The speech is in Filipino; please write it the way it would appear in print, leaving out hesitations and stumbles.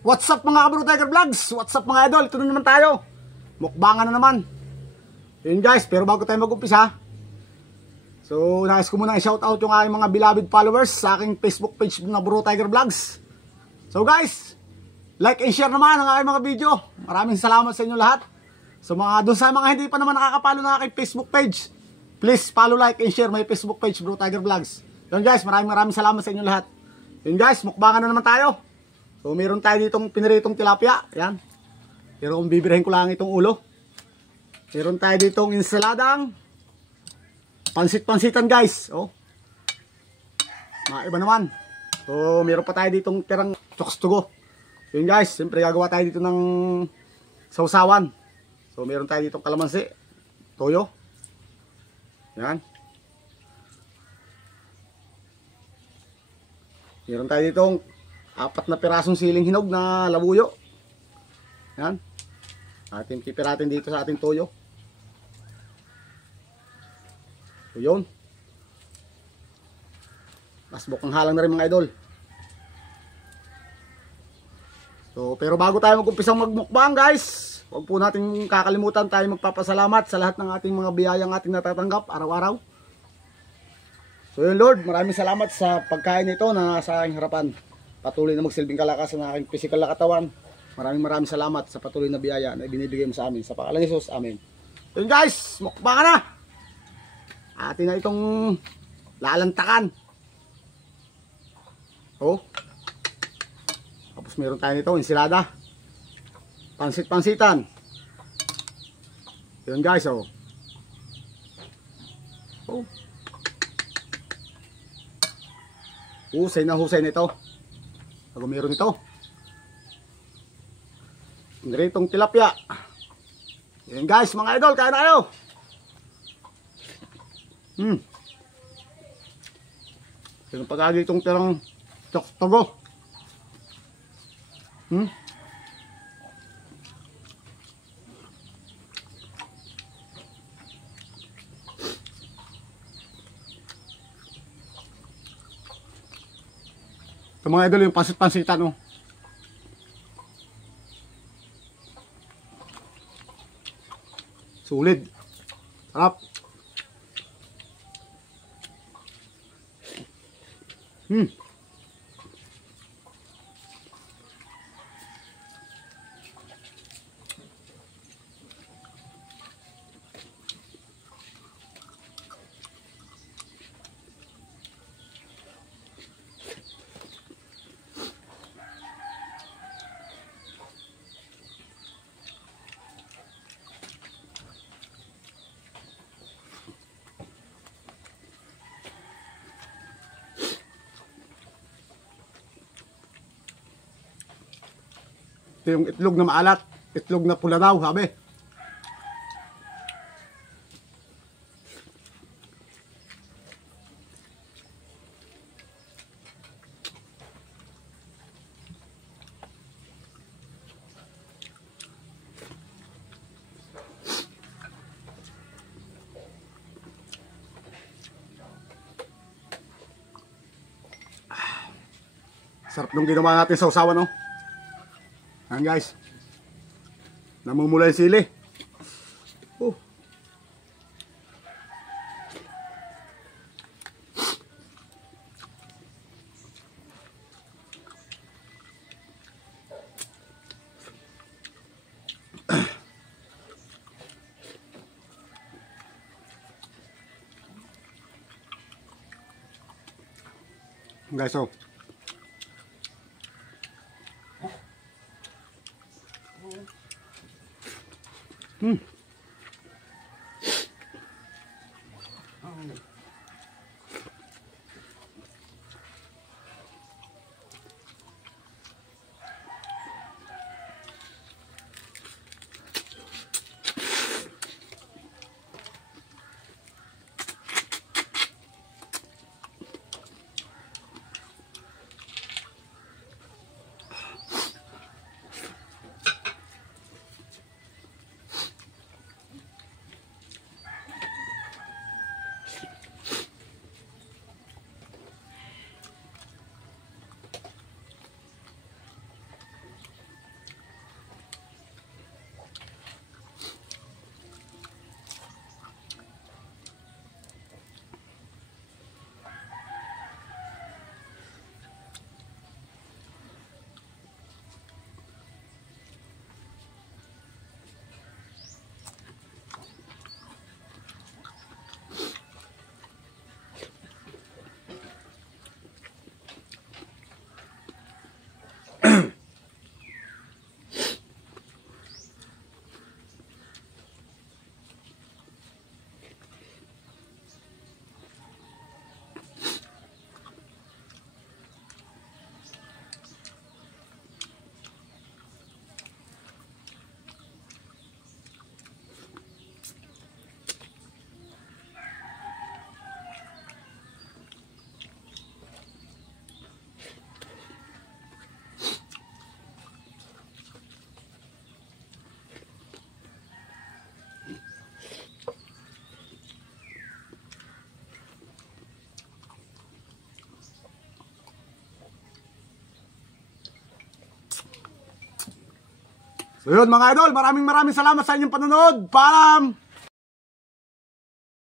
What's up mga Kabro Tiger Vlogs? What's up mga idol? Ito na naman tayo. Mukbangan na naman. Yun guys, pero bago tayo mag-umpisa, so nais ko muna i-shoutout yung aking mga beloved followers sa aking Facebook page na Bro Tiger Vlogs. So guys, like and share naman ang aking mga video. Maraming salamat sa inyo lahat. So doon sa mga hindi pa naman nakakapalo ng aking Facebook page, please follow, like and share my Facebook page Bro Tiger Vlogs. Yun guys, maraming salamat sa inyo lahat. Yun guys, mukbangan na naman tayo. So meron tayo ditong piniritong tilapia. Yan. Pero kung bibirahin ko lang itong ulo. Meron tayo ditong insaladang pansit-pansitan guys. Oh. Maiba naman. So meron pa tayo ditong tirang chokes to go. Yun guys, siyempre gagawa tayo dito ng sausawan. So meron tayo ditong kalamansi, toyo. Yan. Meron tayo ditong 4 na pirasong siling hinog na labuyo. Yan. Ating pipiratin dito sa ating toyo. So yun. Nasbok ang halang na rin mga idol. So pero bago tayo mag-umpisang magmukbang guys, huwag po natin kakalimutan tayo magpapasalamat sa lahat ng ating mga biyayang ating natatanggap araw-araw. So yun Lord, maraming salamat sa pagkain nito na nasa aking harapan. Patuloy na magsilbing kalakasan ng aking physical na katawan. Maraming salamat sa patuloy na biyaya na ibinibigay mo sa amin. Sa pangalan ni Jesus, amen. Yun guys, mukbang na. Atin na itong lalantakan. Oh. Tapos meron tayo nito, ensilada. Pansit-pansitan. Yun guys, oh. Oh. Husay na husay nito. Pag meron ito. Ritong tilapia. Yan guys, mga idol, kain na kayo. Yung pag-agi itong tirang choktogo. Ito mga idol, yung pansit-pansitan, oh. Sulit. Sarap. Ito yung itlog na maalat, itlog na pula daw, sabi. Sarap nung ginawa natin sa usawan, no? Ayan guys, namumula yung sili. Guys, oh. So yun mga idol, maraming salamat sa inyong panonood. Paalam!